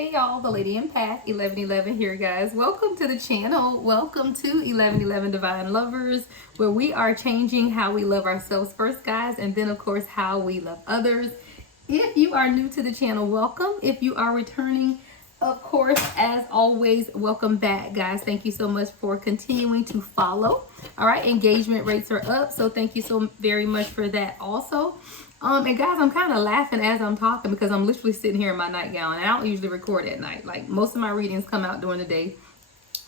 Hey y'all, the Lady Empath 1111 here, guys. Welcome to the channel. Welcome to 1111 Divine Lovers, where we are changing how we love ourselves first, guys, and then, of course, how we love others. If you are new to the channel, welcome. If you are returning, of course, as always, welcome back, guys. Thank you so much for continuing to follow. All right, engagement rates are up, so thank you so very much for that also. And guys, I'm kind of laughing as I'm talking because I'm literally sitting here in my nightgown, and I don't usually record at night. Like, most of my readings come out during the day.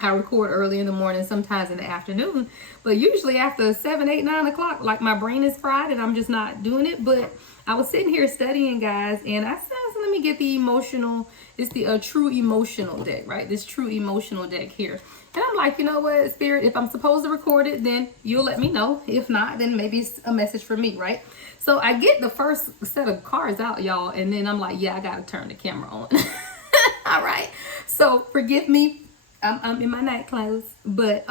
I record early in the morning, sometimes in the afternoon, but usually after 7, 8, 9 o'clock, like my brain is fried and I'm just not doing it. But I was sitting here studying, guys, and I said, so let me get the emotional, it's the true emotional deck, right? This true emotional deck here. And I'm like, you know what, Spirit, if I'm supposed to record it, then you'll let me know. If not, then maybe it's a message for me, right? So I get the first set of cards out, y'all, and then I'm like, yeah, I gotta turn the camera on. All right. So forgive me. I'm in my night clothes, but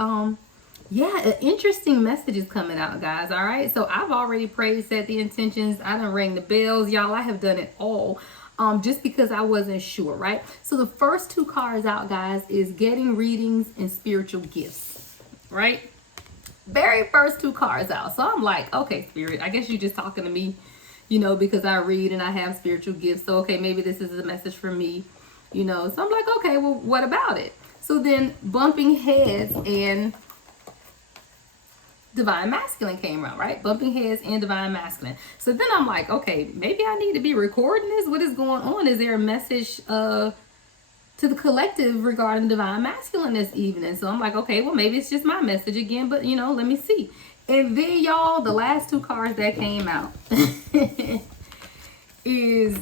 yeah, an interesting message is coming out, guys. All right, so I've already prayed, set the intentions. I done rang the bells, y'all. I have done it all, just because I wasn't sure, right? So the first two cards out, guys, is getting readings and spiritual gifts, right? Very first two cards out. So I'm like, okay, Spirit, I guess you're just talking to me, you know, because I read and I have spiritual gifts. So okay, maybe this is a message for me, you know. So I'm like, okay, well, what about it? So then bumping heads and divine masculine came out, right? Bumping heads and divine masculine. So then I'm like, okay, maybe I need to be recording this. What is going on? Is there a message to the collective regarding divine masculine this evening? So I'm like, okay, well, maybe it's just my message again, but you know, let me see. And then y'all, the last two cards that came out is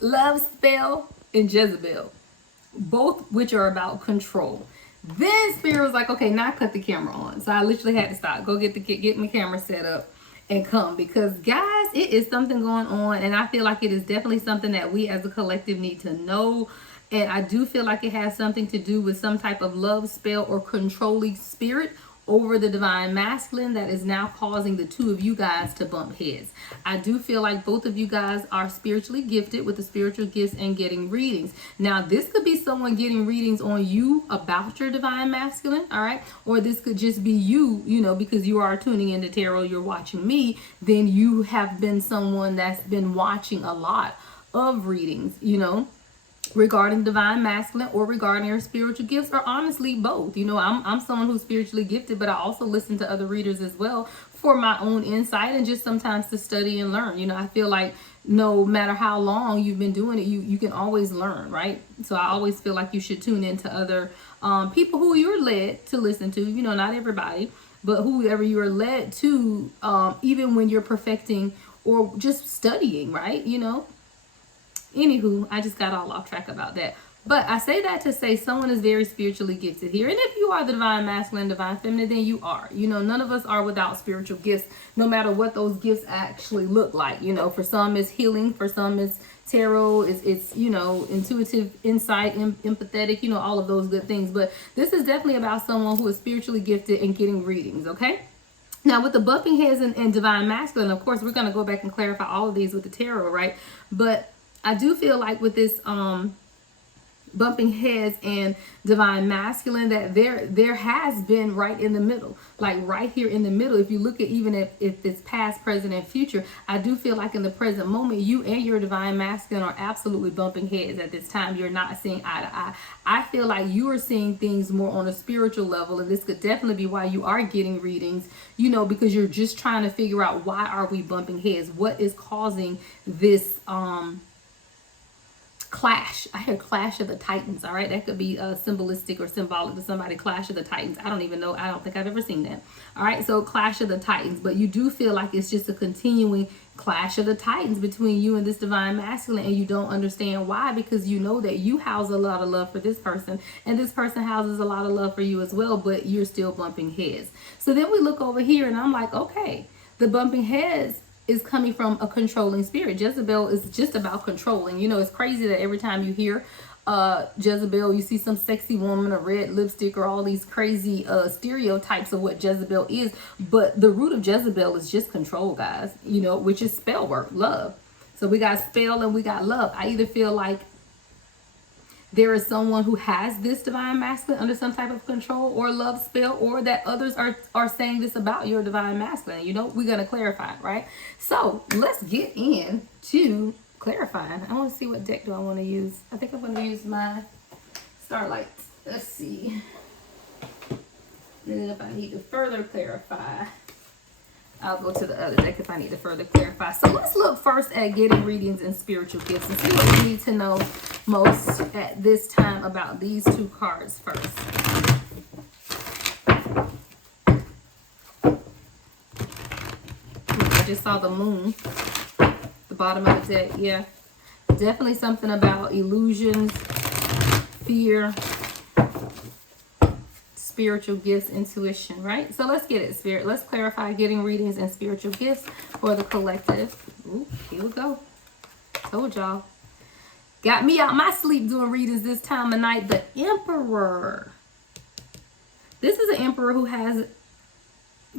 Love Spell and Jezebel, both which are about control. Then Spirit was like, okay, now cut the camera on. So I literally had to stop, go get my camera set up and come, because guys, it is something going on, and I feel like it is definitely something that we as a collective need to know. And I do feel like it has something to do with some type of love spell or controlling spirit over the divine masculine that is now causing the two of you guys to bump heads. I do feel like both of you guys are spiritually gifted with the spiritual gifts and getting readings. Now, this could be someone getting readings on you about your divine masculine, all right? Or this could just be you, you know, because you are tuning into tarot, you're watching me, then you have been someone that's been watching a lot of readings, you know, regarding divine masculine or regarding your spiritual gifts, or honestly both. You know, I'm someone who's spiritually gifted, but I also listen to other readers as well for my own insight and just sometimes to study and learn. You know, I feel like no matter how long you've been doing it, you can always learn, right? So I always feel like you should tune into other people who you're led to listen to. You know, not everybody, but whoever you are led to, even when you're perfecting or just studying, right? You know, anywho, I just got all off track about that. But I say that to say someone is very spiritually gifted here. And if you are the divine masculine, divine feminine, then you are. You know, none of us are without spiritual gifts, no matter what those gifts actually look like. You know, for some it's healing, for some it's tarot, it's you know, intuitive insight, empathetic, you know, all of those good things. But this is definitely about someone who is spiritually gifted and getting readings, okay? Now, with the bumping heads and divine masculine, of course, we're going to go back and clarify all of these with the tarot, right? But I do feel like with this bumping heads and divine masculine that there has been right in the middle, like right here in the middle. If you look at even if it's past, present, and future, I do feel like in the present moment, you and your divine masculine are absolutely bumping heads at this time. You're not seeing eye to eye. I feel like you are seeing things more on a spiritual level, and this could definitely be why you are getting readings, you know, because you're just trying to figure out, why are we bumping heads? What is causing this clash? I hear clash of the titans. All right, that could be symbolistic or symbolic to somebody. Clash of the titans. I don't even know. I don't think I've ever seen that. All right, so clash of the titans. But you do feel like it's just a continuing clash of the titans between you and this divine masculine, and you don't understand why, because you know that you house a lot of love for this person, and this person houses a lot of love for you as well, but you're still bumping heads. So then we look over here, and I'm like, okay, the bumping heads is coming from a controlling spirit. Jezebel is just about controlling. You know, it's crazy that every time you hear Jezebel, you see some sexy woman, a red lipstick, or all these crazy stereotypes of what Jezebel is. But the root of Jezebel is just control, guys, you know, which is spell work, love. So we got spell and we got love. I either feel like there is someone who has this divine masculine under some type of control or love spell, or that others are saying this about your divine masculine. You know, we're going to clarify, right? So let's get into clarifying. I want to see, what deck do I want to use? I think I'm going to use my Starlight. Let's see. And then if I need to further clarify, I'll go to the other deck if I need to further clarify. So let's look first at getting readings and spiritual gifts and see what we need to know most at this time about these two cards first. I just saw the moon, the bottom of the deck. Yeah, definitely something about illusions, fear, spiritual gifts, intuition, right? So let's get it, Spirit. Let's clarify getting readings and spiritual gifts for the collective. Ooh, here we go. Told y'all. Got me out my sleep doing readings this time of night. The Emperor. This is an Emperor who has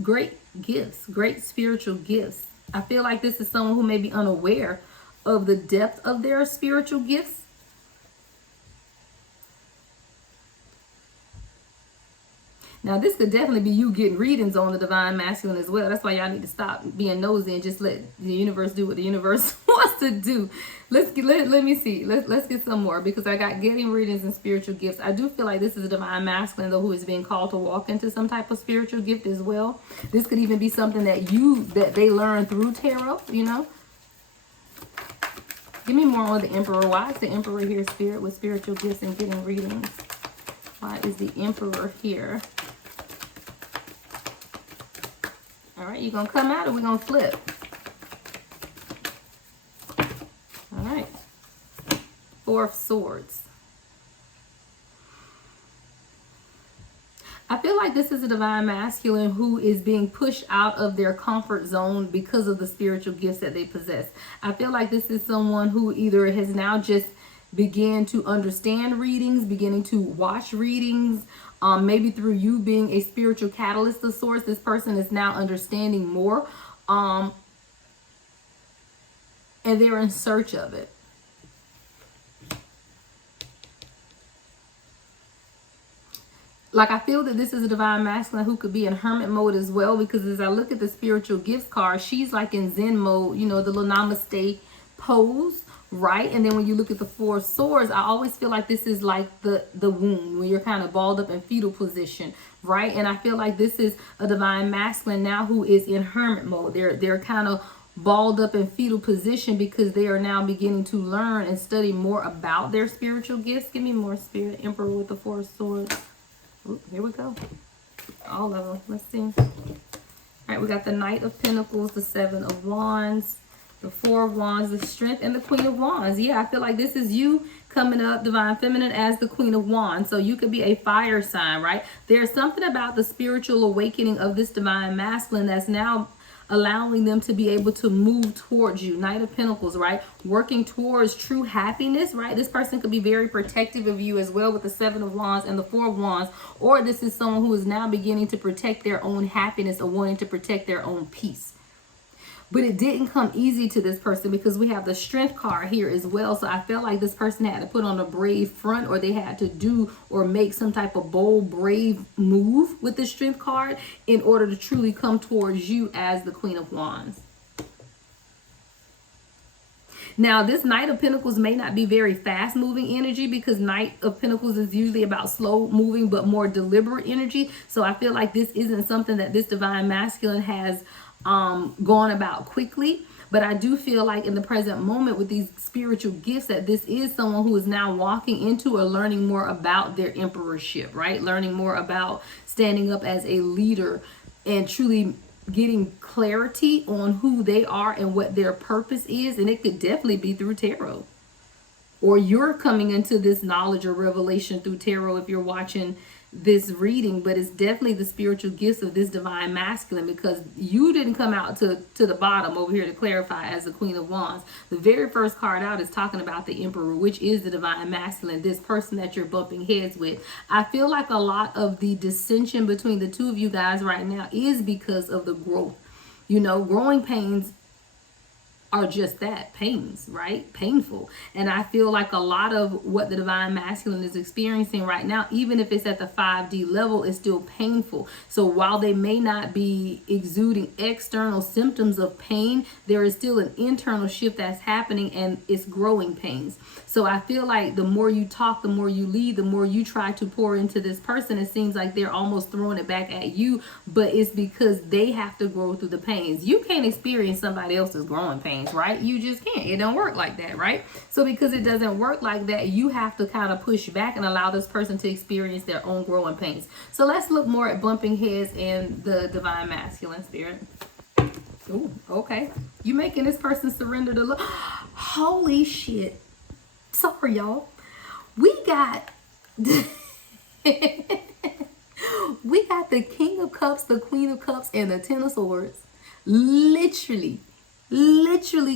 great gifts, great spiritual gifts. I feel like this is someone who may be unaware of the depth of their spiritual gifts. Now, this could definitely be you getting readings on the divine masculine as well. That's why y'all need to stop being nosy and just let the universe do what the universe wants to do. Let me see. Let's get some more, because I got getting readings and spiritual gifts. I do feel like this is a divine masculine, though, who is being called to walk into some type of spiritual gift as well. This could even be something that they learn through tarot, you know. Give me more on the Emperor. Why is the Emperor here, Spirit, with spiritual gifts and getting readings? Why is the Emperor here? All right, you gonna come out or we gonna flip? All right. Four of Swords. I feel like this is a divine masculine who is being pushed out of their comfort zone because of the spiritual gifts that they possess. I feel like this is someone who either has now just began to understand readings, beginning to watch readings, maybe through you being a spiritual catalyst of sorts. This person is now understanding more, and they're in search of it. Like, I feel that this is a divine masculine who could be in hermit mode as well, because as I look at the spiritual gifts card, she's like in Zen mode, you know, the little namaste pose, right? And then when you look at the Four of Swords, I always feel like this is like the womb, when you're kind of balled up in fetal position, right? And I feel like this is a divine masculine now who is in hermit mode. They're kind of balled up in fetal position because they are now beginning to learn and study more about their spiritual gifts. Give me more, Spirit. Emperor with the Four of Swords. Ooh, here we go. All of them. Let's see. All right, we got the Knight of Pentacles, the Seven of Wands, the Four of Wands, the Strength, and the Queen of Wands. Yeah, I feel like this is you coming up, Divine Feminine, as the Queen of Wands. So you could be a fire sign, right? There's something about the spiritual awakening of this Divine Masculine that's now allowing them to be able to move towards you. Knight of Pentacles, right? Working towards true happiness, right? This person could be very protective of you as well with the Seven of Wands and the Four of Wands. Or this is someone who is now beginning to protect their own happiness or wanting to protect their own peace. But it didn't come easy to this person because we have the Strength card here as well. So I felt like this person had to put on a brave front, or they had to do or make some type of bold, brave move with the Strength card in order to truly come towards you as the Queen of Wands. Now, this Knight of Pentacles may not be very fast moving energy, because Knight of Pentacles is usually about slow moving but more deliberate energy. So I feel like this isn't something that this Divine Masculine has gone about quickly. But I do feel like in the present moment with these spiritual gifts that this is someone who is now walking into or learning more about their emperorship, right? Learning more about standing up as a leader and truly getting clarity on who they are and what their purpose is. And it could definitely be through tarot, or you're coming into this knowledge or revelation through tarot if you're watching this reading. But it's definitely the spiritual gifts of this Divine Masculine, because you didn't come out to the bottom over here to clarify as the Queen of Wands. The very first card out is talking about the Emperor, which is the Divine Masculine, this person that you're bumping heads with. I feel like a lot of the dissension between the two of you guys right now is because of the growth. You know, growing pains are just that, pains, right? Painful. And I feel like a lot of what the divine masculine is experiencing right now, even if it's at the 5D level, is still painful. So while they may not be exuding external symptoms of pain, there is still an internal shift that's happening, and it's growing pains. So I feel like the more you talk, the more you lead, the more you try to pour into this person, it seems like they're almost throwing it back at you, but it's because they have to grow through the pains. You can't experience somebody else's growing pains, right? You just can't. It don't work like that, right? So because it doesn't work like that, you have to kind of push back and allow this person to experience their own growing pains. So let's look more at bumping heads and the divine masculine spirit. Ooh, okay. You making this person surrender to love. Holy shit. Sorry, y'all. We got we got the King of Cups, the Queen of Cups, and the Ten of Swords. Literally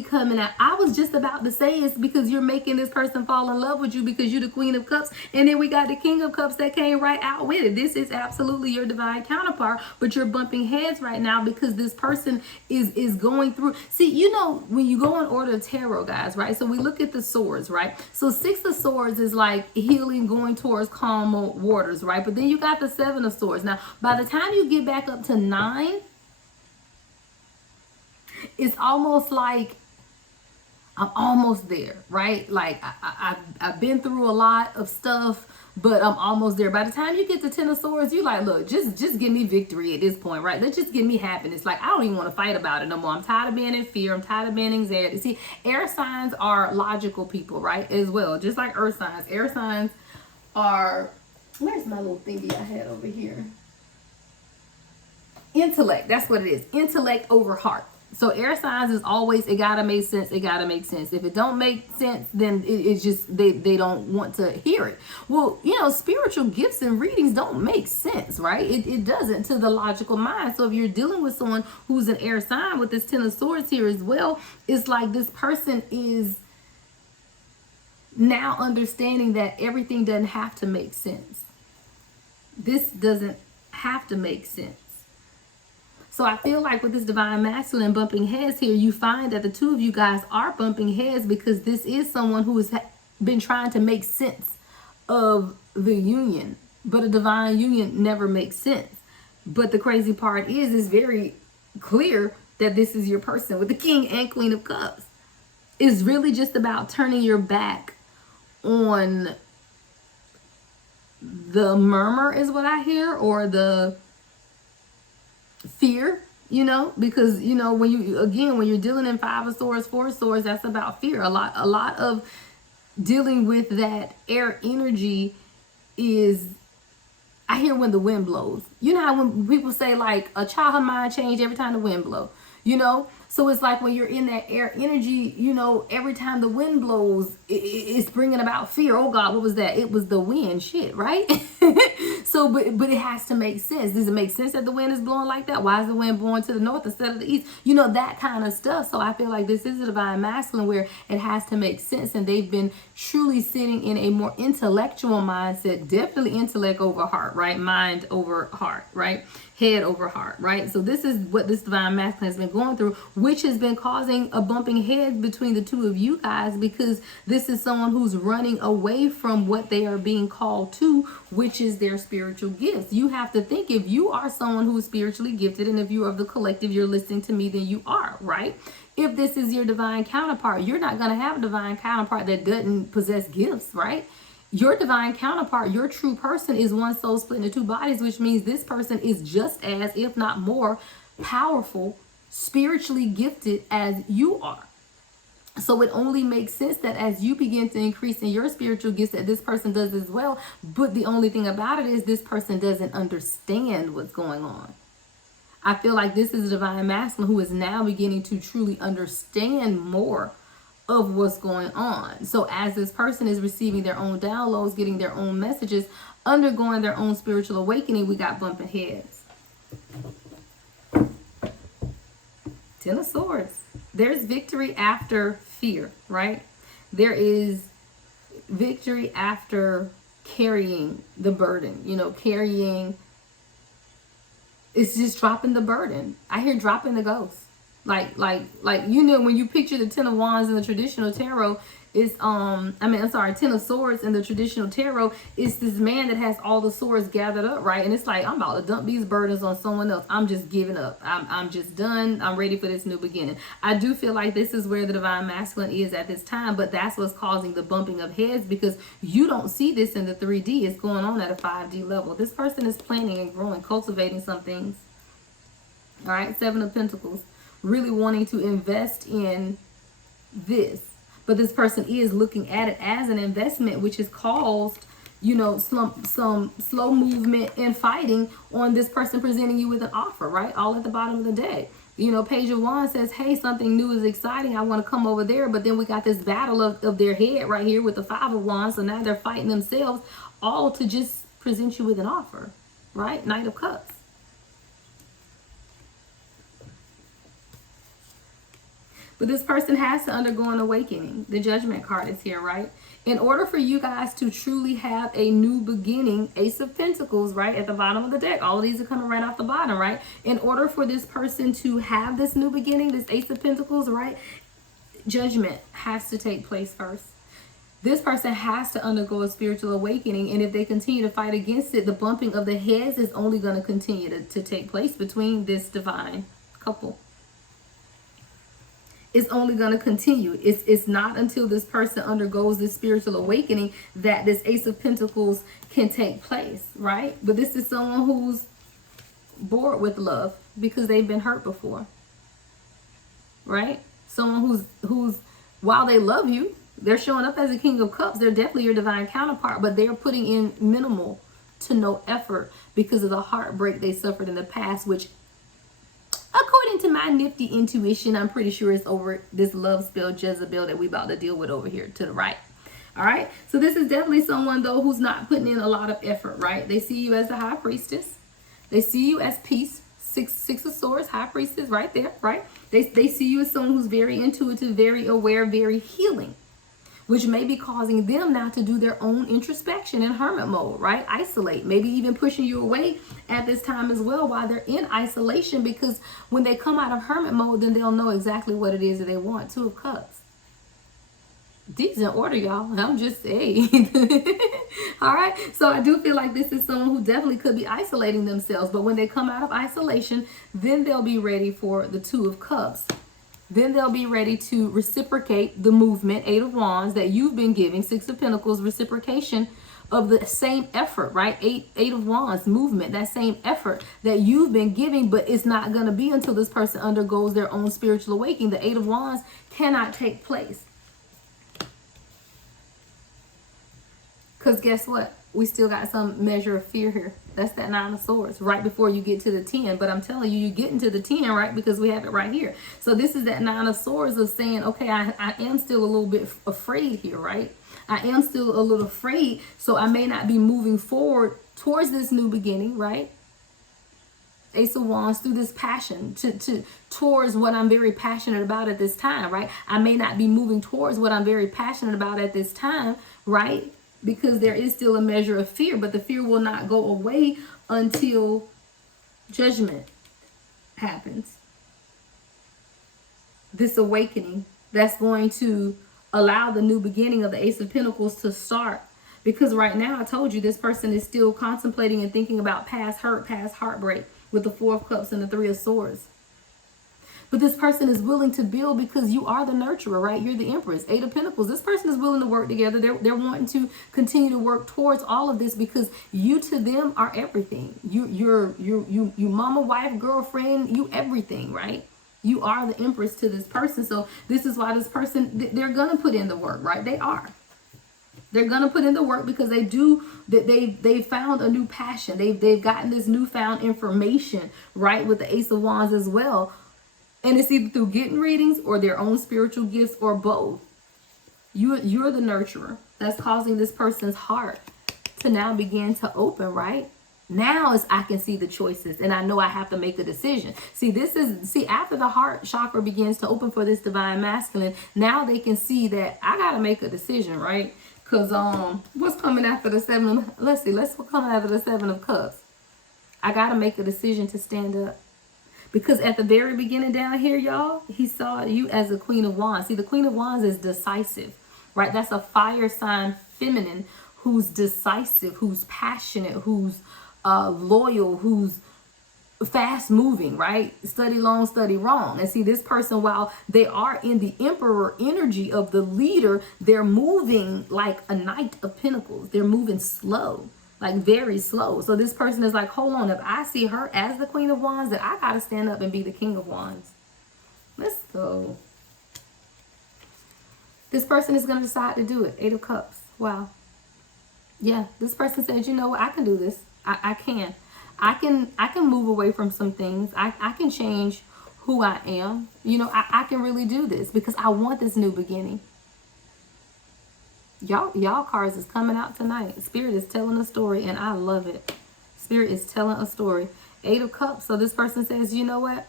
coming out. I was just about to say it's because you're making this person fall in love with you because you're the Queen of Cups, and then we got the King of Cups that came right out with it. This is absolutely your divine counterpart, but you're bumping heads right now because this person is going through. See, you know, when you go in order of tarot, guys, right? So we look at the swords, right? So 6 of Swords is like healing, going towards calmer waters, right? But then you got the 7 of Swords. Now, by the time you get back up to 9, it's almost like I'm almost there, right? Like I've been through a lot of stuff, but I'm almost there. By the time you get to 10 of Swords, you like, look, just give me victory at this point, right? Let's just give me happiness. Like, I don't even want to fight about it no more. I'm tired of being in fear. I'm tired of being in anxiety. See, air signs are logical people, right? As well, just like earth signs. Air signs are, where's my little thingy I had over here? Intellect, that's what it is. Intellect over heart. So air signs is always, it gotta make sense, it gotta make sense. If it don't make sense, then it's just, they don't want to hear it. Well, you know, spiritual gifts and readings don't make sense, right? It doesn't to the logical mind. So if you're dealing with someone who's an air sign with this 10 of Swords here as well, it's like this person is now understanding that everything doesn't have to make sense. This doesn't have to make sense. So I feel like with this divine masculine bumping heads here, you find that the two of you guys are bumping heads because this is someone who has been trying to make sense of the union. But a divine union never makes sense. But the crazy part is, it's very clear that this is your person with the King and Queen of Cups. It's really just about turning your back on the murmur is what I hear, or the fear, you know, because, you know, when you're dealing in 5 of Swords, 4 of Swords, that's about fear. A lot of dealing with that air energy is, I hear when the wind blows. You know how when people say like a childhood mind change every time the wind blows, you know? So it's like when you're in that air energy, you know, every time the wind blows, it's bringing about fear. Oh God, what was that? It was the wind, shit, right? So, but it has to make sense. Does it make sense that the wind is blowing like that? Why is the wind blowing to the north instead of the east? You know, that kind of stuff. So I feel like this is a divine masculine where it has to make sense, and they've been truly sitting in a more intellectual mindset, definitely intellect over heart, right? Mind over heart, right? Head over heart, right? So this is what this divine masculine has been going through, which has been causing a bumping head between the two of you guys, because this is someone who's running away from what they are being called to, which is their spiritual gifts. You have to think, if you are someone who is spiritually gifted, and if you are of the collective, you're listening to me, then you are, right? If this is your divine counterpart, you're not going to have a divine counterpart that doesn't possess gifts, right? Your divine counterpart, your true person, is one soul split into 2 bodies, which means this person is just as, if not more, powerful, spiritually gifted as you are. So it only makes sense that as you begin to increase in your spiritual gifts, that this person does as well. But the only thing about it is this person doesn't understand what's going on. I feel like this is a divine masculine who is now beginning to truly understand more of what's going on. So as this person is receiving their own downloads, getting their own messages, undergoing their own spiritual awakening, we got bumping heads. 10 of Swords. There's victory after fear, right? There is victory after carrying the burden, you know, carrying, it's just dropping the burden. I hear dropping the ghost. You know, when you picture the Ten of Wands in the traditional tarot, it's Ten of Swords in the traditional tarot, it's this man that has all the swords gathered up, right? And it's like, I'm about to dump these burdens on someone else. I'm just giving up. I'm just done. I'm ready for this new beginning. I do feel like this is where the divine masculine is at this time, but that's what's causing the bumping of heads, because you don't see this in the 3D. It's going on at a 5D level. This person is planning and growing, cultivating some things. All right, Seven of Pentacles, really wanting to invest in this. But this person is looking at it as an investment, which has caused, you know, some slow movement and fighting on this person presenting you with an offer, right? All at the bottom of the deck. You know, Page of Wands says, hey, something new is exciting. I want to come over there. But then we got this battle of their head right here with the Five of Wands. So now they're fighting themselves, all to just present you with an offer, right? Knight of Cups. But this person has to undergo an awakening. The Judgment card is here, right? In order for you guys to truly have a new beginning, Ace of Pentacles, right, at the bottom of the deck. All of these are coming right off the bottom, right? In order for this person to have this new beginning, this Ace of Pentacles, right, Judgment has to take place first. This person has to undergo a spiritual awakening, and if they continue to fight against it, the bumping of the heads is only going to continue to take place between this divine couple. It's only going to continue. It's not until this person undergoes this spiritual awakening that this Ace of Pentacles can take place, right? But this is someone who's bored with love because they've been hurt before, right? Someone who's while they love you, they're showing up as a King of Cups. They're definitely your divine counterpart, but they're putting in minimal to no effort because of the heartbreak they suffered in the past, which, according to my nifty intuition, I'm pretty sure it's over this love spell Jezebel that we about to deal with over here to the right. All right. So this is definitely someone, though, who's not putting in a lot of effort, right? They see you as the High Priestess. They see you as peace. Six of Swords, High Priestess right there, right? They see you as someone who's very intuitive, very aware, very healing, which may be causing them now to do their own introspection in hermit mode, right? Isolate, maybe even pushing you away at this time as well while they're in isolation, because when they come out of hermit mode, then they'll know exactly what it is that they want. Two of Cups. Decent order, y'all. I'm just saying. All right. So I do feel like this is someone who definitely could be isolating themselves, but when they come out of isolation, then they'll be ready for the Two of Cups. Then they'll be ready to reciprocate the movement, Eight of Wands, that you've been giving. Six of Pentacles, reciprocation of the same effort, right? Eight of Wands, movement, that same effort that you've been giving, but it's not going to be until this person undergoes their own spiritual awakening. The Eight of Wands cannot take place. Because guess what? We still got some measure of fear here. That's that Nine of Swords right before you get to the 10. But I'm telling you, you get into the 10, right? Because we have it right here. So this is that Nine of Swords of saying, okay, I am still a little bit afraid here, right? I am still a little afraid. So I may not be moving forward towards this new beginning, right? Ace of Wands, through this passion towards what I'm very passionate about at this time, right? I may not be moving towards what I'm very passionate about at this time, right? Because there is still a measure of fear, but the fear will not go away until Judgment happens. This awakening that's going to allow the new beginning of the Ace of Pentacles to start. Because right now, I told you, this person is still contemplating and thinking about past hurt, past heartbreak with the Four of Cups and the Three of Swords. But this person is willing to build because you are the nurturer, right? You're the Empress. Eight of Pentacles. This person is willing to work together. They're wanting to continue to work towards all of this because you to them are everything. You mama, wife, girlfriend, you everything, right? You are the Empress to this person. So this is why this person, they're going to put in the work, right? They are. They're going to put in the work because they've found a new passion. They've gotten this newfound information, right? With the Ace of Wands as well. And it's either through getting readings or their own spiritual gifts or both. You're the nurturer that's causing this person's heart to now begin to open, right? Now is I can see the choices and I know I have to make a decision. See, after the heart chakra begins to open for this divine masculine, now they can see that I got to make a decision, right? Because what's coming after the Seven of, let's come after the Seven of Cups. I got to make a decision to stand up. Because at the very beginning down here, y'all, he saw you as the Queen of Wands. See, the Queen of Wands is decisive, right? That's a fire sign feminine who's decisive, who's passionate, who's loyal, who's fast moving, right? Study long, study wrong. And see, this person, while they are in the emperor energy of the leader, they're moving like a Knight of Pentacles. They're moving slow, like very slow. So this person is like, hold on, if I see her as the Queen of Wands, then I gotta stand up and be the King of Wands. Let's go. This person is gonna decide to do it. 8 of Cups. Wow. Yeah, this person says, you know what, I can do this. I can. I can move away from some things. I can change who I am. You know, I can really do this because I want this new beginning. Y'all cards is coming out tonight. Spirit is telling a story and I love it. Spirit is telling a story. 8 of Cups. So this person says, you know what?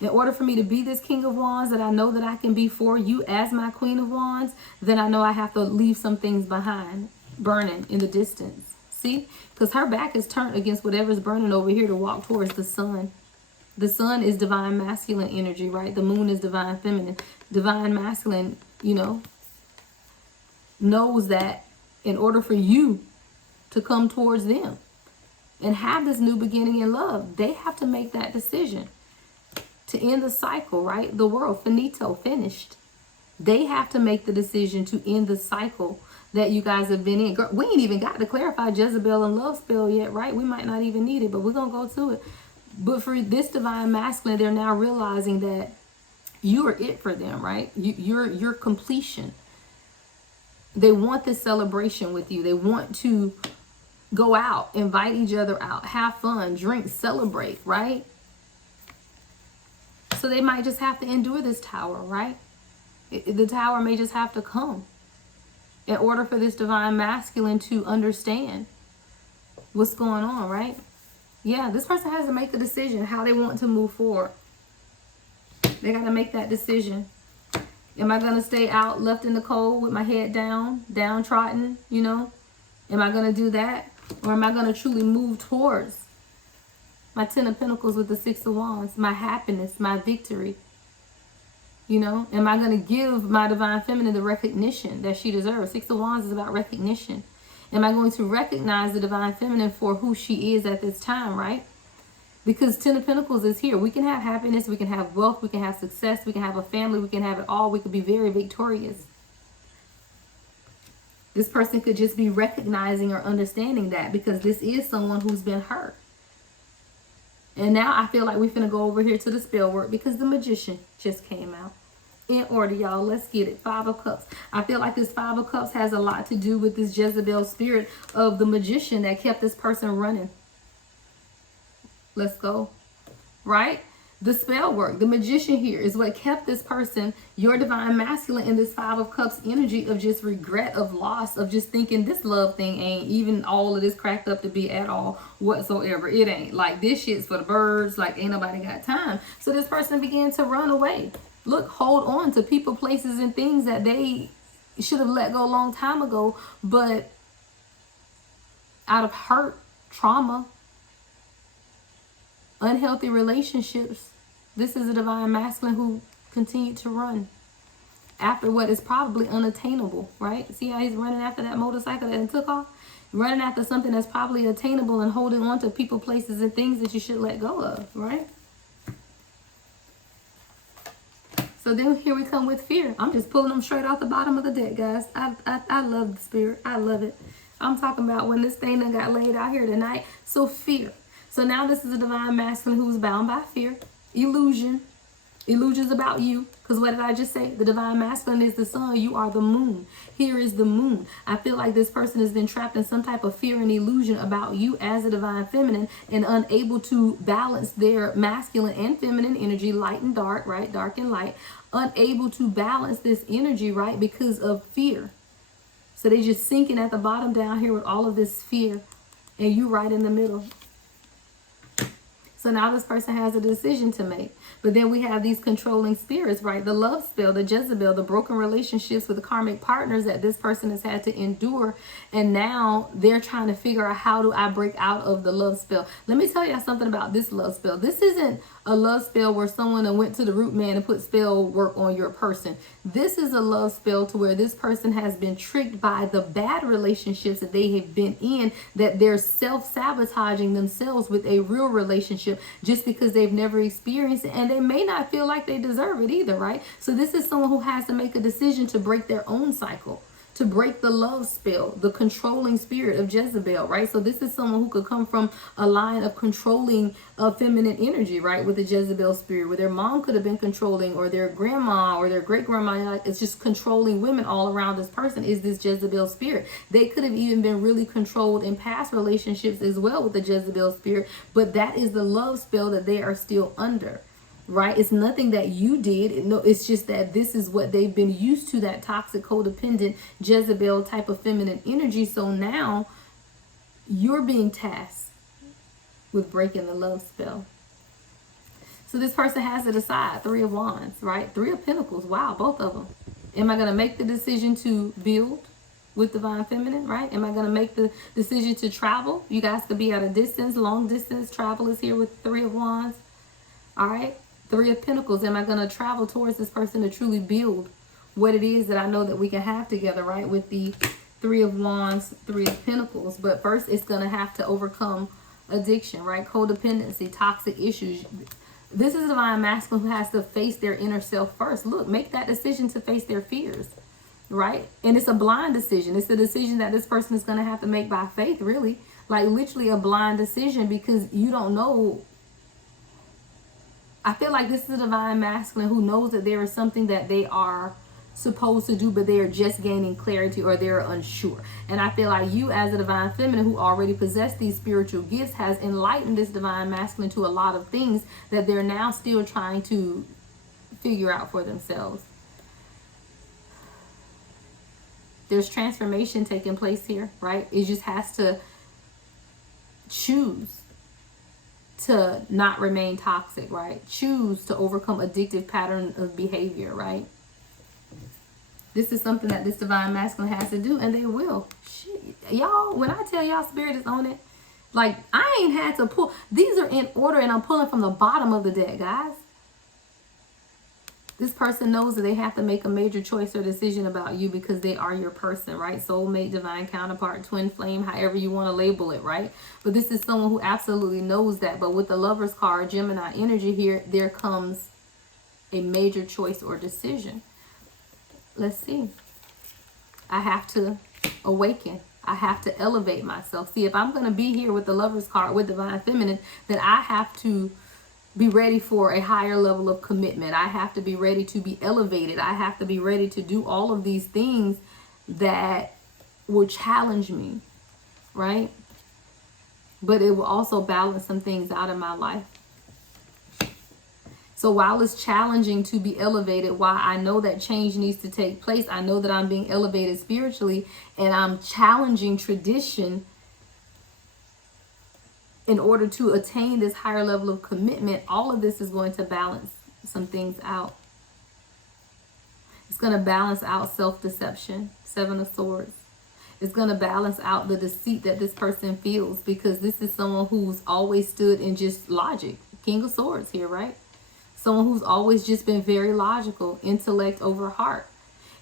In order for me to be this King of Wands that I know that I can be for you as my Queen of Wands, then I know I have to leave some things behind, burning in the distance. See? Because her back is turned against whatever's burning over here to walk towards the sun. The sun is divine masculine energy, right? The moon is divine feminine. Divine masculine, you know, knows that in order for you to come towards them and have this new beginning in love, they have to make that decision to end the cycle, right? The world, finito, finished. They have to make the decision to end the cycle that you guys have been in. Girl, we ain't even got to clarify Jezebel and love spell yet, right? We might not even need it, but we're going to go to it. But for this divine masculine, they're now realizing that you are it for them, right? You're completion. They want this celebration with you. They want to go out, invite each other out, have fun, drink, celebrate, right? So they might just have to endure this tower, right? The tower may just have to come in order for this divine masculine to understand what's going on, right? Yeah, this person has to make a decision how they want to move forward. They got to make that decision. Am I going to stay out left in the cold with my head down, downtrodden, you know? Am I going to do that? Or am I going to truly move towards my 10 of Pentacles with the 6 of Wands, my happiness, my victory? You know, am I going to give my divine feminine the recognition that she deserves? 6 of Wands is about recognition. Am I going to recognize the divine feminine for who she is at this time, right? Because 10 of Pentacles is here. We can have happiness, we can have wealth, we can have success, we can have a family, we can have it all. We could be very victorious. This person could just be recognizing or understanding that because this is someone who's been hurt. And now I feel like we're finna go over here to the spell work because the Magician just came out. In order, y'all. Let's get it. 5 of Cups. I feel like this 5 of Cups has a lot to do with this Jezebel spirit of the Magician that kept this person running. Let's go. Right? The spell work. The Magician here is what kept this person, your divine masculine, in this 5 of Cups energy of just regret, of loss, of just thinking this love thing ain't even all of this cracked up to be at all whatsoever. It ain't. Like, this shit's for the birds. Like, ain't nobody got time. So this person began to run away. Look, hold on to people, places, and things that they should have let go a long time ago, but out of hurt, trauma, unhealthy relationships, this is a divine masculine who continued to run after what is probably unattainable, right? See how he's running after that motorcycle that took off? Running after something that's probably attainable and holding on to people, places, and things that you should let go of, right? So then here we come with fear. I'm just pulling them straight off the bottom of the deck, guys. I love the spirit. I love it. I'm talking about when this thing that got laid out here tonight. So fear. So now this is a divine masculine who's bound by fear. Illusion. Illusions about you. Because what did I just say? The divine masculine is the sun. You are the moon. Here is the moon. I feel like this person has been trapped in some type of fear and illusion about you as a divine feminine and unable to balance their masculine and feminine energy, light and dark, right? Dark and light. Unable to balance this energy, right? Because of fear. So they just sinking at the bottom down here with all of this fear and you right in the middle. So now this person has a decision to make. But then we have these controlling spirits, right? The love spell, the Jezebel, the broken relationships with the karmic partners that this person has had to endure. And now they're trying to figure out, how do I break out of the love spell? Let me tell you something about this love spell. This isn't a love spell where someone went to the root man and put spell work on your person. This is a love spell to where this person has been tricked by the bad relationships that they have been in, that they're self-sabotaging themselves with a real relationship just because they've never experienced it, and they may not feel like they deserve it either, right? So this is someone who has to make a decision to break their own cycle, to break the love spell, the controlling spirit of Jezebel, right? So this is someone who could come from a line of controlling feminine energy, right? With the Jezebel spirit, where their mom could have been controlling, or their grandma or their great grandma. It's just controlling women all around. This person is this Jezebel spirit. They could have even been really controlled in past relationships as well with the Jezebel spirit, but that is the love spell that they are still under. Right? It's nothing that you did. No, it's just that this is what they've been used to, that toxic, codependent, Jezebel type of feminine energy. So now you're being tasked with breaking the love spell. So this person has to decide. 3 of Wands, right? 3 of Pentacles. Wow, both of them. Am I going to make the decision to build with Divine Feminine, right? Am I going to make the decision to travel? You guys could be at a distance, long distance. Travel is here with 3 of Wands. All right. 3 of Pentacles. Am I going to travel towards this person to truly build what it is that I know that we can have together, right? With the 3 of Wands, 3 of Pentacles. But first, it's going to have to overcome addiction, right? Codependency, toxic issues. This is a Divine Masculine who has to face their inner self first. Look, make that decision to face their fears, right? And it's a blind decision. It's a decision that this person is going to have to make by faith, really. Like literally a blind decision, because you don't know. I feel like this is a Divine Masculine who knows that there is something that they are supposed to do, but they are just gaining clarity, or they're unsure. And I feel like you, as a Divine Feminine who already possess these spiritual gifts, has enlightened this Divine Masculine to a lot of things that they're now still trying to figure out for themselves. There's transformation taking place here, right? It just has to choose to not remain toxic, right? Choose to overcome addictive pattern of behavior, right? This is something that this Divine Masculine has to do, and they will. Shit. Y'all, when I tell y'all Spirit is on it, like I ain't had to pull. These are in order, and I'm pulling from the bottom of the deck, guys. This person knows that they have to make a major choice or decision about you because they are your person, right? Soulmate, divine counterpart, twin flame, however you want to label it, right? But this is someone who absolutely knows that. But with the Lover's card, Gemini energy here, there comes a major choice or decision. Let's see. I have to awaken. I have to elevate myself. See, if I'm going to be here with the Lover's card, with Divine Feminine, then I have to be ready for a higher level of commitment. I have to be ready to be elevated. I have to be ready to do all of these things that will challenge me, right? But it will also balance some things out in my life. So while it's challenging to be elevated, while I know that change needs to take place, I know that I'm being elevated spiritually, and I'm challenging tradition in order to attain this higher level of commitment. All of this is going to balance some things out. It's going to balance out self-deception, 7 of Swords. It's going to balance out the deceit that this person feels, because this is someone who's always stood in just logic. King of Swords here, right? Someone who's always just been very logical, intellect over heart.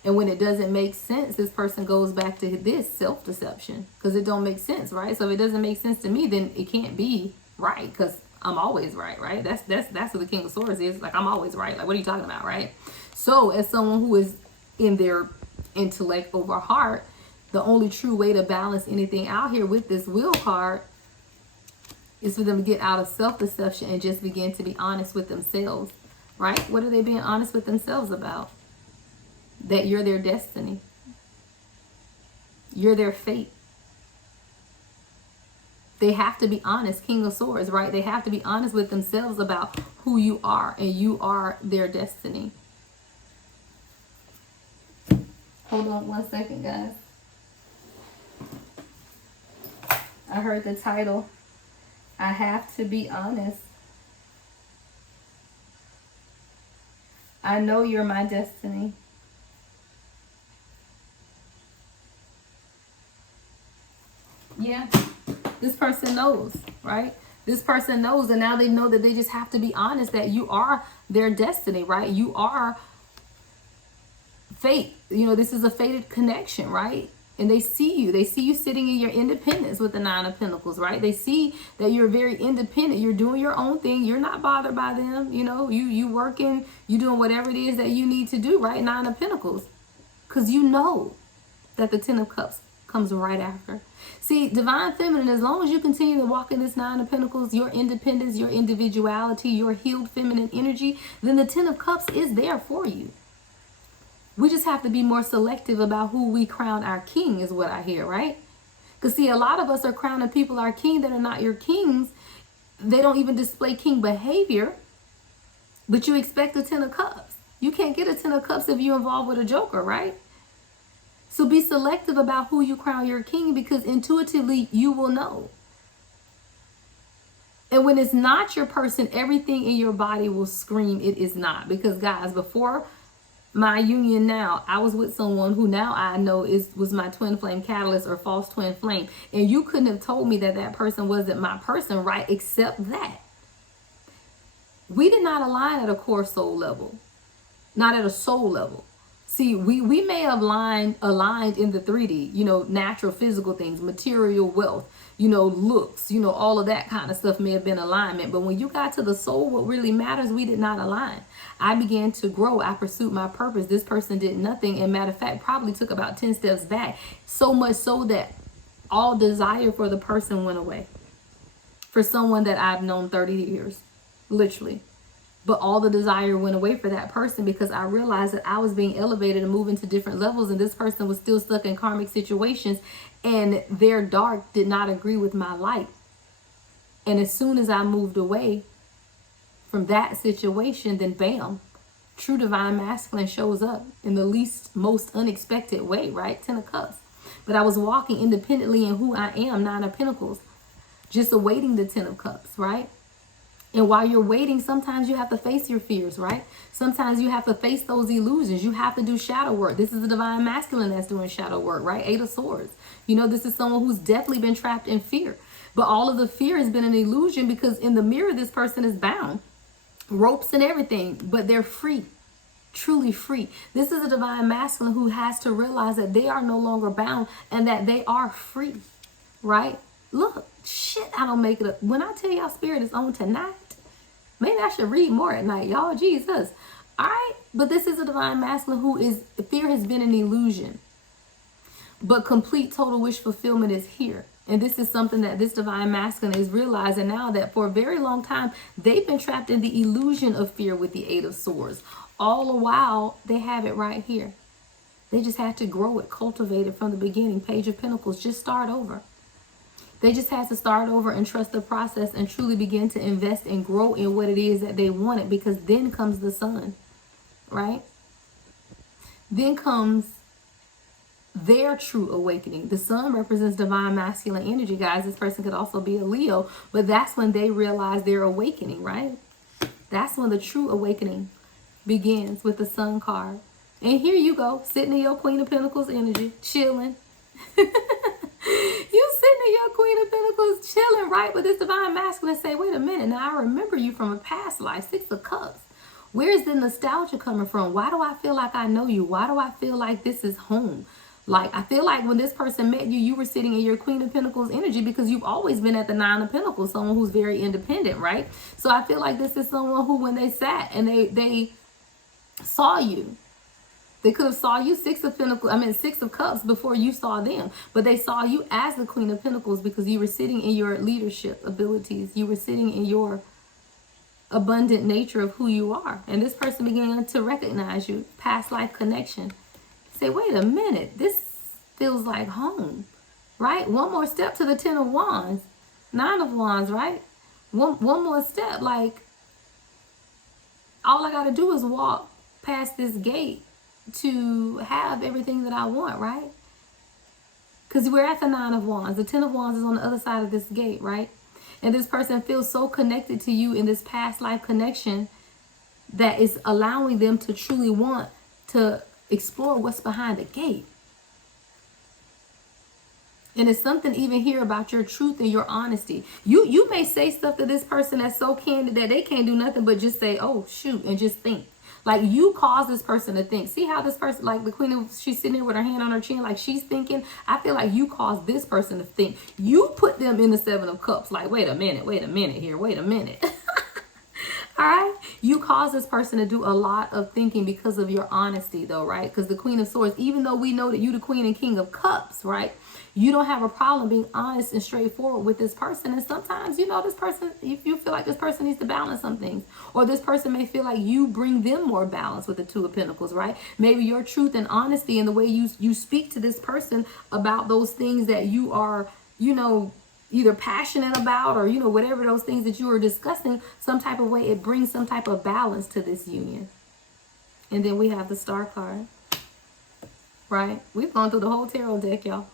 And when it doesn't make sense, this person goes back to this self-deception, because it don't make sense, right? So if it doesn't make sense to me, then it can't be right, because I'm always right, right? That's what the King of Swords is. Like, I'm always right. Like, what are you talking about, right? So as someone who is in their intellect over heart, the only true way to balance anything out here with this Wheel card is for them to get out of self-deception and just begin to be honest with themselves, right? What are they being honest with themselves about? That you're their destiny. You're their fate. They have to be honest. King of Swords, right? They have to be honest with themselves about who you are, and you are their destiny. Hold on 1 second, guys. I heard the title, I have to be honest. I know you're my destiny. Yeah, this person knows, right? This person knows, and now they know that they just have to be honest that you are their destiny, right? You are fate. You know, this is a fated connection, right? And they see you sitting in your independence with the Nine of Pentacles, right? They see that you're very independent. You're doing your own thing. You're not bothered by them. You know, you working, you doing whatever it is that you need to do, right? Nine of Pentacles. Because you know that the Ten of Cups comes right after. See, Divine Feminine, as long as you continue to walk in this Nine of Pentacles, your independence, your individuality, your healed feminine energy, then the Ten of Cups is there for you. We just have to be more selective about who we crown our king, is what I hear, right? Because see, a lot of us are crowning people our king that are not your kings. They don't even display king behavior, but you expect a Ten of Cups. You can't get a Ten of Cups if you're involved with a joker, right? So be selective about who you crown your king, because intuitively you will know. And when it's not your person, everything in your body will scream it is not. Because guys, before my union now, I was with someone who now I know was my twin flame catalyst or false twin flame. And you couldn't have told me that that person wasn't my person, right? Except that we did not align at a core soul level, not at a soul level. See, we may have aligned in the 3D, you know, natural physical things, material wealth, you know, looks, you know, all of that kind of stuff may have been alignment. But when you got to the soul, what really matters, we did not align. I began to grow. I pursued my purpose. This person did nothing. And matter of fact, probably took about 10 steps back. So much so that all desire for the person went away. For someone that I've known 30 years, literally. But all the desire went away for that person because I realized that I was being elevated and moving to different levels, and this person was still stuck in karmic situations, and their dark did not agree with my light. And as soon as I moved away from that situation, then bam, true divine masculine shows up in the least, most unexpected way, right? Ten of Cups. But I was walking independently in who I am, Nine of Pentacles, just awaiting the Ten of Cups, right? And while you're waiting, sometimes you have to face your fears, right? Sometimes you have to face those illusions. You have to do shadow work. This is the divine masculine that's doing shadow work, right? Eight of Swords. You know, this is someone who's definitely been trapped in fear. But all of the fear has been an illusion because in the mirror, this person is bound. Ropes and everything, but they're free. Truly free. This is a divine masculine who has to realize that they are no longer bound and that they are free, right? Look, shit, I don't make it up. When I tell y'all spirit is on tonight, maybe I should read more at night, y'all. Jesus. All right. But this is a divine masculine who is, fear has been an illusion. But complete total wish fulfillment is here. And this is something that this divine masculine is realizing now, that for a very long time, they've been trapped in the illusion of fear with the Eight of Swords. All the while, they have it right here. They just had to grow it, cultivate it from the beginning. Page of Pentacles, just start over. They just had to start over and trust the process and truly begin to invest and grow in what it is that they wanted, because then comes the sun, right? Then comes their true awakening. The sun represents divine masculine energy, guys. This person could also be a Leo, but that's when they realize their awakening, right? That's when the true awakening begins with the sun card. And here you go, sitting in your Queen of Pentacles energy, chilling. You sitting in your Queen of Pentacles chilling, right? But this divine masculine say, wait a minute, now I remember you from a past life. Six of Cups. Where's the nostalgia coming from? Why do I feel like I know you? Why do I feel like this is home? Like, I feel like when this person met you, you were sitting in your Queen of Pentacles energy because you've always been at the Nine of Pentacles, someone who's very independent, right? So I feel like this is someone who, when they sat and they saw you, they could have saw you Six of Cups before you saw them. But they saw you as the Queen of Pentacles because you were sitting in your leadership abilities. You were sitting in your abundant nature of who you are. And this person began to recognize you. Past life connection. Say, wait a minute. This feels like home, right? One more step to the Ten of Wands. Nine of Wands, right? One more step. Like, all I got to do is walk past this gate to have everything that I want, right? Because we're at the Nine of Wands. The Ten of Wands is on the other side of this gate, right? And this person feels so connected to you in this past life connection that is allowing them to truly want to explore what's behind the gate. And it's something even here about your truth and your honesty. You may say stuff to this person that's so candid that they can't do nothing but just say, oh, shoot, and just think. Like, you cause this person to think. See how this person, like the queen, she's sitting there with her hand on her chin, like she's thinking. I feel like you cause this person to think. You put them in the Seven of Cups. Like, wait a minute here. Wait a minute. All right. You cause this person to do a lot of thinking because of your honesty, though, right? Because the Queen of Swords, even though we know that you the Queen and King of Cups, right? You don't have a problem being honest and straightforward with this person. And sometimes, you know, this person, if you feel like this person needs to balance some things, or this person may feel like you bring them more balance with the Two of Pentacles, right? Maybe your truth and honesty and the way you speak to this person about those things that you are, you know, either passionate about, or, you know, whatever those things that you are discussing, some type of way, it brings some type of balance to this union. And then we have the Star card, right? We've gone through the whole tarot deck, y'all.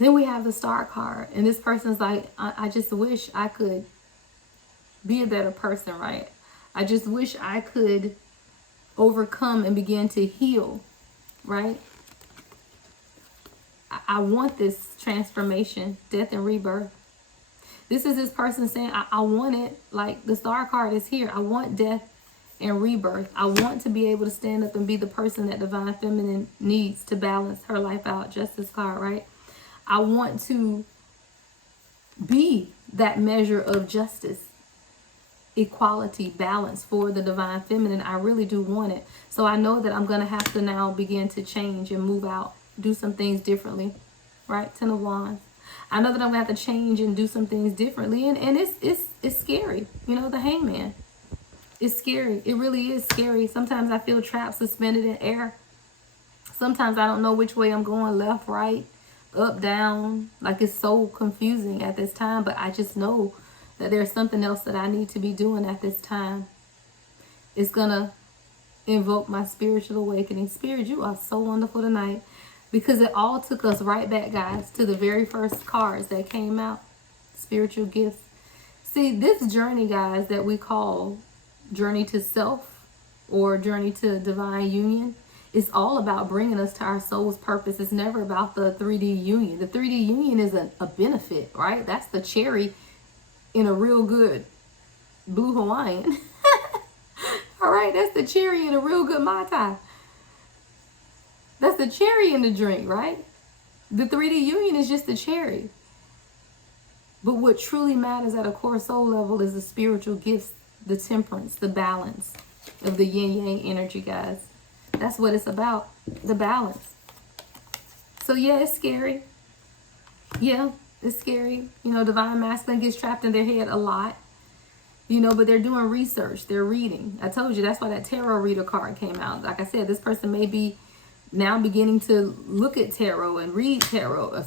Then we have the Star card, and this person's like, I just wish I could be a better person, right? I just wish I could overcome and begin to heal, right? I want this transformation, death and rebirth. This is this person saying, I want it. Like the Star card is here. I want death and rebirth. I want to be able to stand up and be the person that Divine Feminine needs to balance her life out. Justice card, right? I want to be that measure of justice, equality, balance for the Divine Feminine. I really do want it. So I know that I'm going to have to now begin to change and move out, do some things differently, right? Ten of Wands. I know that I'm going to have to change and do some things differently. And it's scary. You know, the Hangman. It's scary. It really is scary. Sometimes I feel trapped, suspended in air. Sometimes I don't know which way I'm going, left, right, up, down. Like, it's so confusing at this time. But I just know that there's something else that I need to be doing at this time. It's going to invoke my spiritual awakening. Spirit, you are so wonderful tonight. Because it all took us right back, guys, to the very first cards that came out. Spiritual gifts. See, this journey, guys, that we call journey to self or journey to divine union, is all about bringing us to our soul's purpose. It's never about the 3D union. The 3D union is a benefit, right? That's the cherry in a real good blue Hawaiian. All right, that's the cherry in a real good Mai Tai. That's the cherry in the drink, right? The 3D union is just the cherry. But what truly matters at a core soul level is the spiritual gifts, the temperance, the balance of the yin-yang energy, guys. That's what it's about, the balance. So yeah, it's scary. Yeah, it's scary. You know, Divine Masculine gets trapped in their head a lot. You know, but they're doing research. They're reading. I told you, that's why that tarot reader card came out. Like I said, this person may be now beginning to look at tarot and read tarot.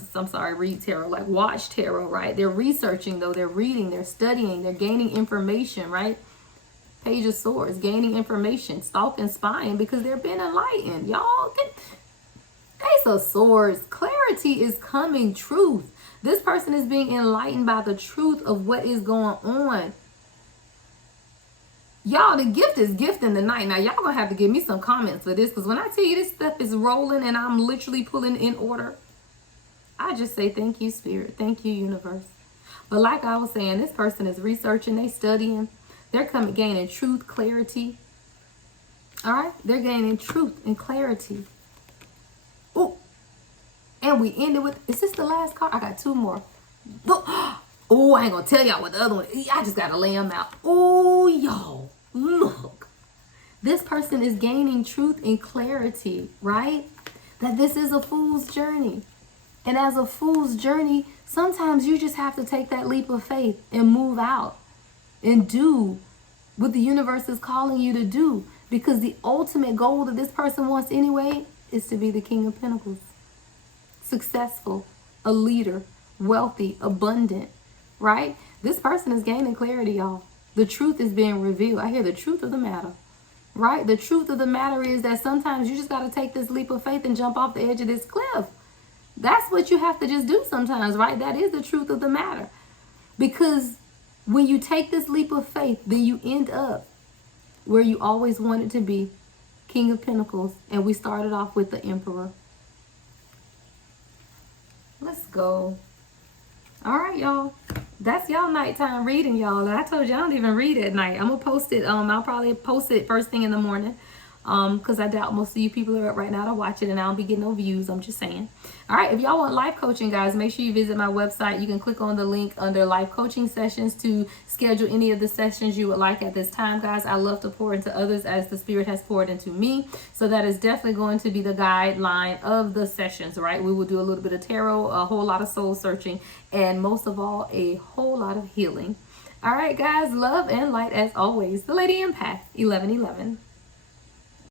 Read tarot, like watch tarot, right? They're researching, though. They're reading, they're studying, they're gaining information, right? Page of Swords, gaining information, stalking, spying, because they're being enlightened. Y'all, Ace of Swords, clarity is coming, truth. This person is being enlightened by the truth of what is going on. Y'all, the gift is gifting tonight. Now, y'all gonna have to give me some comments for this, because when I tell you this stuff is rolling and I'm literally pulling in order, I just say thank you, Spirit. Thank you, Universe. But like I was saying, this person is researching, they studying, they're gaining truth, clarity. All right? They're gaining truth and clarity. Oh, and we ended with, is this the last card? I got two more. Oh, I ain't gonna tell y'all what the other one is. I just gotta lay them out. Oh, y'all, look. This person is gaining truth and clarity, right? That this is a fool's journey. And as a fool's journey, sometimes you just have to take that leap of faith and move out and do what the universe is calling you to do. Because the ultimate goal that this person wants anyway is to be the King of Pentacles. Successful, a leader, wealthy, abundant. Right? This person is gaining clarity, y'all. The truth is being revealed. I hear the truth of the matter. Right? The truth of the matter is that sometimes you just got to take this leap of faith and jump off the edge of this cliff. That's what you have to just do sometimes, right? That is the truth of the matter. Because when you take this leap of faith, then you end up where you always wanted to be, King of Pentacles. And we started off with the Emperor. Let's go. All right, y'all. That's y'all nighttime reading, y'all. I told you I don't even read at night. I'm gonna post it. I'll probably post it first thing in the morning. Because I doubt most of you people are up right now to watch it, and I don't be getting no views. I'm just saying. All right, if y'all want life coaching, guys, make sure you visit my website. You can click on the link under life coaching sessions to schedule any of the sessions you would like at this time, guys. I love to pour into others as the Spirit has poured into me. So that is definitely going to be the guideline of the sessions, right? We will do a little bit of tarot, a whole lot of soul searching, and most of all, a whole lot of healing. All right, guys, love and light as always. The Lady Empath, 1111.